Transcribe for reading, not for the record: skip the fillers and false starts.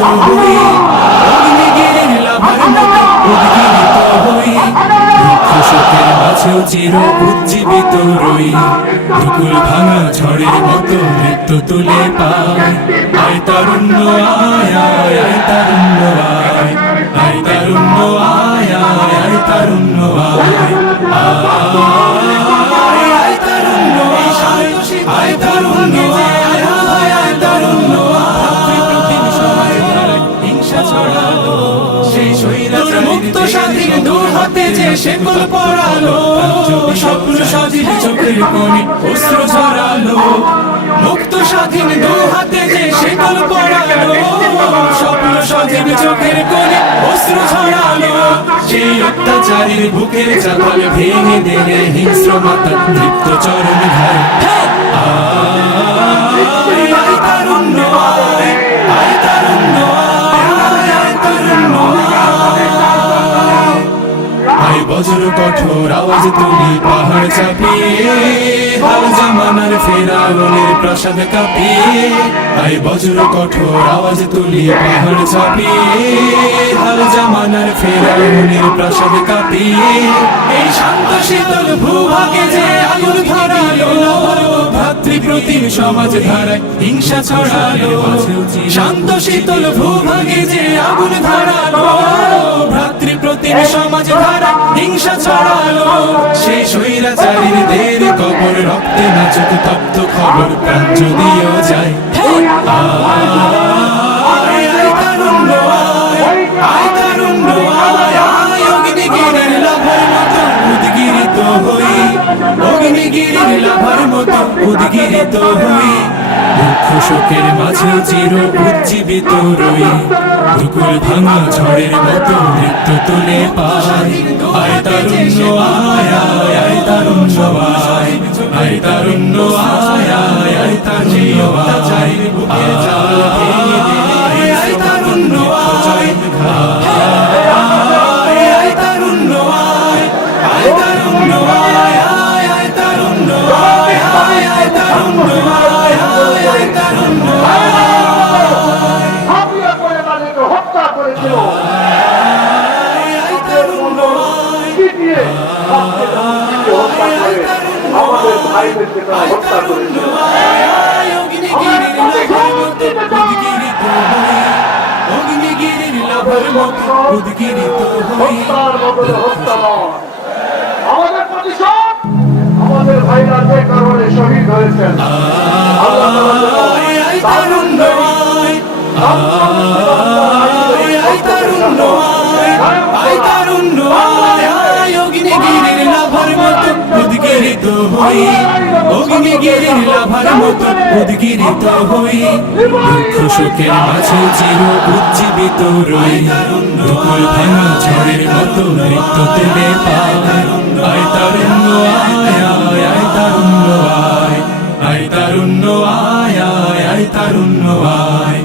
হই, অগ্নিগিরির লাভার মতো উদ্গীরিত হই, দুঃখ শোকের মাঝেও চির উজ্জীবিত রই, ধুকুল ভাঙা ঝড়ের মতো মৃত্যু তুলে পাই। আয় তারুণ্য আয় আয় আয় তারুণ্য আয়, আয় তারুণ্য আয় আয় আয় তারুণ্য আয়, আয় তারুণ্য আয়, আয় তারুণ্য আয় আয় আয় তারুণ্য আয়। হিংসা ছড়ালো সেই স্বৈরাচার মুক্ত স্বাধীন দু হাতে যে শেকল পড়ালো, স্বপ্ন সাজির চোখের কোণে অস্ত্র ঝরালো, মুক্ত স্বাধীন দু হাতে যে শেকল পড়ালো, স্বপ্ন সাজির চোখের কোণে অস্ত্র ঝরালো, সেই অত্যাচারীর বুকের চাতাল ভেঙে দিলে হিংস্র মাতা তৃপ্ত চরণ ধারে। আয় তারুণ্য আয়, আয় তারুণ্য আয় আয় তারুণ্য আয়, আয় বজ্র কঠোর আওয়াজ তুলি পাহাড় চাপিয়ে, হাল জামানার ফেরাউনের প্রাসাদ কাঁপিয়ে, আয় বজ্র কঠোর আওয়াজ তুলি পাহাড় চাপিয়ে, হাল জামানার ফেরাউনের প্রাসাদ কাঁপিয়ে, এই শান্ত শীতল ভূভাগে যে আগুন ধরালো, ভাতৃপ্রতিম সমাজ ধারায় হিংসা ছড়ালো, শান্ত শীতল ভূভাগে যে আগুন ধরালো, ভাতৃপ্রতিম সমাজ ধারায় হিংসা ছড়ালো, সেই স্বৈরাচারীর দের কবর রক্তে নাচুক তপ্ত খবর প্রাণ যদিও যায়। আয় আয় তারুণ্য আয়, আয় তারুণ্য আয় আয়, অগ্নিগিরির লাভার মতো উদ্গীরিত হই, অগ্নিগিরির লাভার মতো উদ্গীরিত হই, দুঃখ শোকের মাঝে চির উজ্জীবিত রই, দুকুল ভাঙা ঝড়ের মতো মৃত্যু তুলে পাই। আয় তারুণ্য আয় আয় আয় তারুণ্য আয়, আয় তারুণ্য আয় আয় আয় তারুণ্য আয়, আয় তারুণ্য আয়, আয় তারুণ্য আয়, আয় তারুণ্য আয় আয় তারুণ্য আয়, আয় তারুণ্য আয় আয় তারুণ্য আয়। হত্যা করেছিল আমাদের ভাইদেরকে তারা হত্যা করেছিল। হত্যার বদলে হত্যা নয়, আমাদের প্রতিশোধ, আমাদের ভাইরা যে কারণে শহীদ হয়েছেন উদ্গীরিত হই, অগ্নিগিরির লাভার মতো উদ্গীরিত হই, দুঃখ শোকের মাঝে চির উজ্জীবিত রই, দুকুল ভাঙা ঝড়ের মতো মৃত্যু তুলে পাই। আয় তারুণ্য আয় আয় আয় তারুণ্য আয়, আয় তারুণ্য আয় আয় আয় তারুণ্য আয়।